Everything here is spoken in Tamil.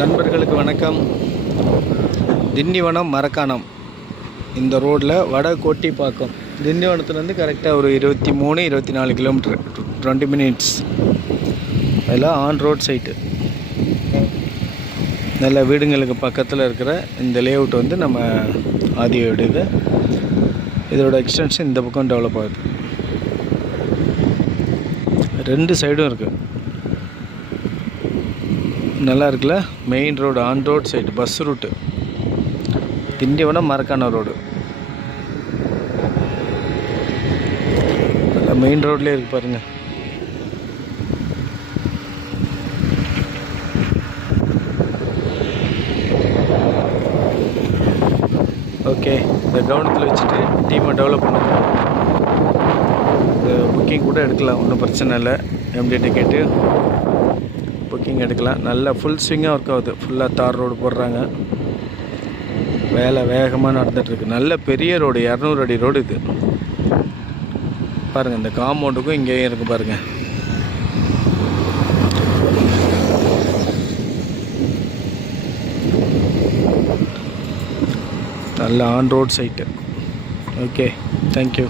நண்பர்களுக்கு வணக்கம். திண்டிவனம் மரக்காணம் இந்த ரோட்டில் வட கோட்டிப்பாக்கம். திண்டிவனத்துலேருந்து கரெக்டாக ஒரு 23-24 கிலோமீட்டர், 20 மினிட்ஸ். அதெல்லாம் ஆன் ரோட் சைட்டு. நல்ல வீடுங்களுக்கு பக்கத்தில் இருக்கிற இந்த லேஅவுட் வந்து நம்ம ஆதியோடையது. இதோட எக்ஸ்டென்ஷன் இந்த பக்கம் டெவலப் ஆகுது. 2 சைடும் இருக்குது. நல்லா இருக்குல்ல. Main road, on road side, bus route. Tindivanam Marakkanam road main ரோட்லேயே இருக்குது பாருங்கள். ஓகே, இந்த கவனத்தில் வச்சுட்டு டீமை டெவலப் பண்ணுங்க. புக்கிங் கூட எடுக்கலாம், ஒன்றும் பிரச்சனை இல்லை. எம்டி டிக்கெட்டு புக்கிங் எடுக்கலாம். நல்லா ஃபுல் ஸ்விங்காக ஒர்க் ஆகுது. ஃபுல்லாக தார் ரோடு போடுறாங்க. வேலை வேகமாக நடந்துகிட்ருக்கு. நல்ல பெரிய ரோடு, 200 அடி ரோடு இது. பாருங்கள், இந்த காம்பவுண்டுக்கும் இங்கேயும் இருக்குது பாருங்கள். நல்ல on road side. Okay, thank you.